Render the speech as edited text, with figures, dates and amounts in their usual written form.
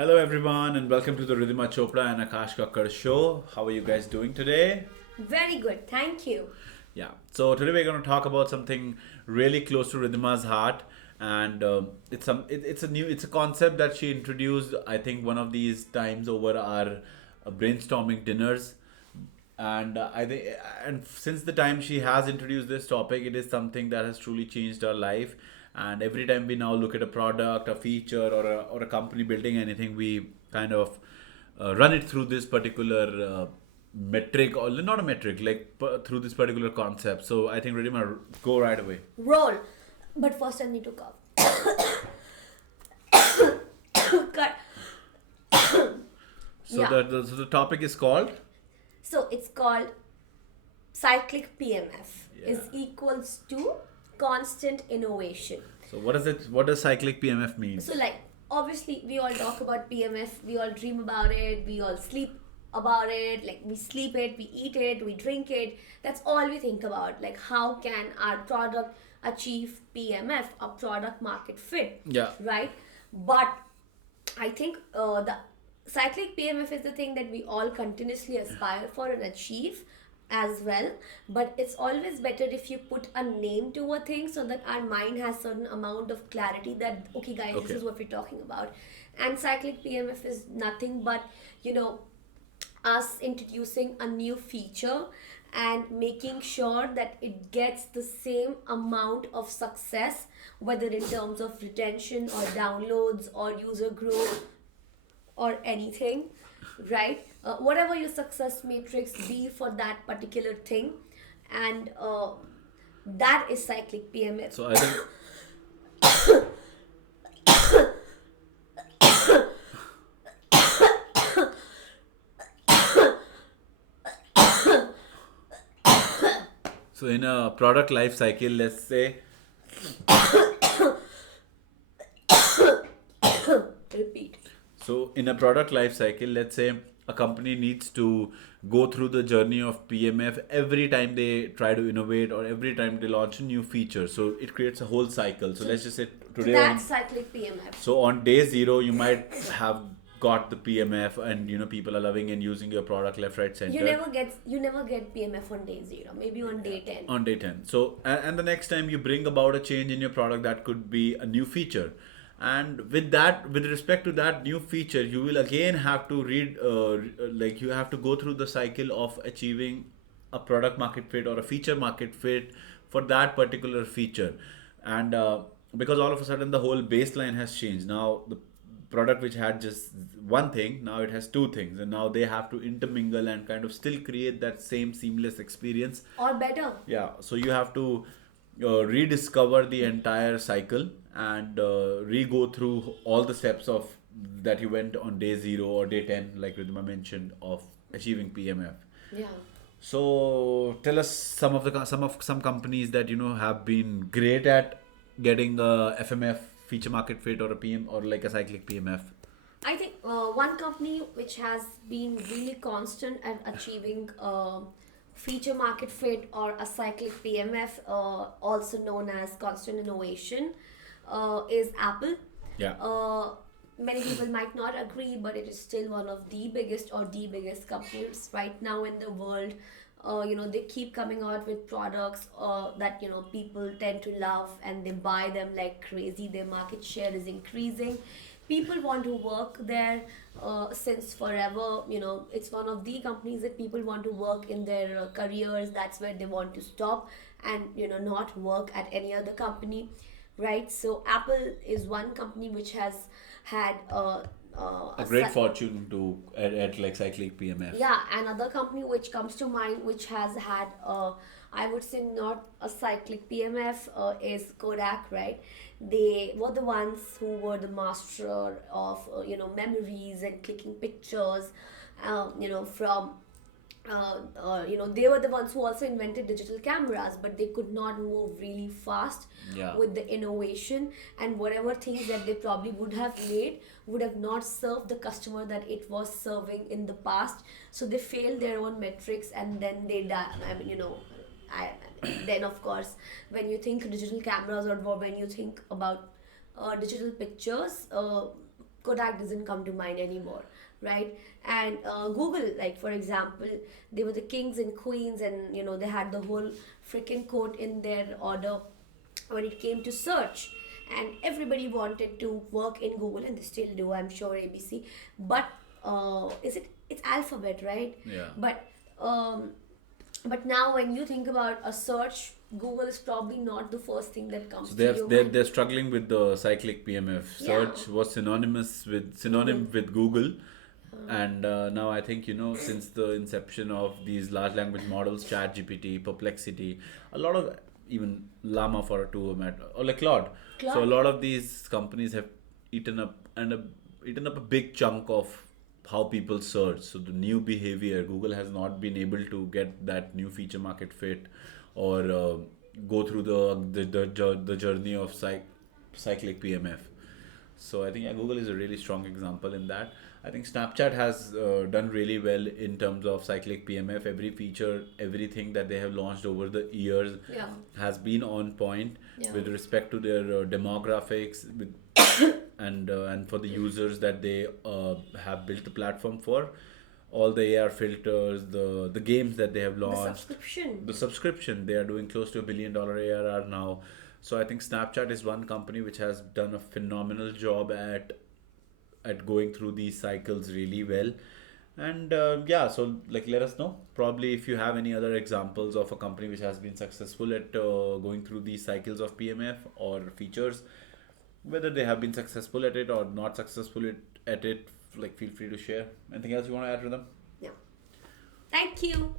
Hello everyone and welcome to the Ridhima Chopra and Aakash show. How are you guys doing today? Very good, thank you. Yeah. So today we're going to talk about something really close to Ridhima's heart, and it's a concept that she introduced. I think one of these times over our brainstorming dinners, and I think and since the time she has introduced this topic, it is something that has truly changed our life. And every time we now look at a product, a feature, or a company building anything, we kind of run it through this particular metric, or not a metric, like through this particular concept. So I think Ridhima, go right away. Roll. But first I need to cough. Cut. So Yeah. the topic is called. So it's called Cyclic PMF Yeah. is equals to constant innovation. So what is it? What does cyclic PMF mean? So like obviously we all talk about PMF, we all dream about it, we all sleep about it, like we sleep it, we eat it, we drink it. That's all we think about. Like how can our product achieve PMF, a product market fit? Yeah. Right? But I think the cyclic PMF is the thing that we all continuously aspire for and achieve as well. But it's always better if you put a name to a thing so that our mind has certain amount of clarity that okay guys, this Okay. is what we're talking about. And cyclic PMF is nothing but you know us introducing a new feature and making sure that it gets the same amount of success, whether in terms of retention or downloads or user growth or anything, right? Whatever your success matrix be for that particular thing, and that is cyclic PMF. So I think. So in a product life cycle, let's say. Repeat. So in a product life cycle, let's say a company needs to go through the journey of PMF every time they try to innovate or every time they launch a new feature. So it creates a whole cycle. So let's just say So today that's cyclic PMF. so on day zero you might have got the PMF, and people are loving and using your product left, right, center. You never get PMF on day zero. Maybe on day 10. On day 10. So and the next time you bring about a change in your product, that could be a new feature, and with respect to that new feature, you will again have to like you have to go through the cycle of achieving a product market fit or a feature market fit for that particular feature. And because all of a sudden the whole baseline has changed, now the product which had just one thing, now it has two things, and now they have to intermingle and kind of still create that same seamless experience. Or better. Yeah, so you have to rediscover the entire cycle and re-go through all the steps of that you went on day zero or day 10, like Ridhima mentioned, of achieving PMF. Yeah. So tell us some companies that have been great at getting a FMF, feature market fit, or a PM, or like a cyclic PMF. I think one company which has been really constant at achieving feature market fit or a cyclic PMF, also known as constant innovation, is Apple. Yeah. Many people might not agree, but it is still one of the biggest or the biggest companies right now in the world. They keep coming out with products that people tend to love and they buy them like crazy. Their market share is increasing. People want to work there since forever. It's one of the companies that people want to work in their careers. That's where they want to stop and not work at any other company, right? So Apple is one company which has had A great fortune to at like cyclic PMF. yeah, another company which comes to mind which has had I would say not a cyclic PMF is Kodak, right? They were the ones who were the master of memories and clicking pictures, from they were the ones who also invented digital cameras, but they could not move really fast Yeah. with the innovation, and whatever things that they probably would have made would have not served the customer that it was serving in the past. So they failed their own metrics, and then they die. I mean, then of course, when you think digital cameras or when you think about digital pictures, Kodak doesn't come to mind anymore, right? And Google, like for example, they were the kings and queens, and they had the whole freaking quote in their order when it came to search, and everybody wanted to work in Google, and they still do, I'm sure, ABC. But it's Alphabet, right? Yeah. But now when you think about a search, Google is probably not the first thing that comes So to your mind. they're struggling with the cyclic PMF. Yeah. Search was synonym with Google, and now I think since the inception of these large language models, ChatGPT, Perplexity, a lot of even Llama for a two matter, or like Claude. So a lot of these companies have eaten up a big chunk of how people search. So the new behavior, Google has not been able to get that new feature market fit, or go through the journey of cyclic PMF. So I think, yeah, Google is a really strong example in that. I think Snapchat has done really well in terms of cyclic PMF. Every feature, everything that they have launched over the years Yeah. has been on point Yeah. with respect to their demographics, with and for the users that they have built the platform for. All the AR filters, the games that they have The launched, subscription. the subscription, they are doing close to $1 billion ARR now. So I think Snapchat is one company which has done a phenomenal job at going through these cycles really well. And yeah, so like, let us know probably if you have any other examples of a company which has been successful at going through these cycles of PMF or features, whether they have been successful at it or not successful at it. Like, feel free to share. Anything else you want to add to them? Yeah. Thank you.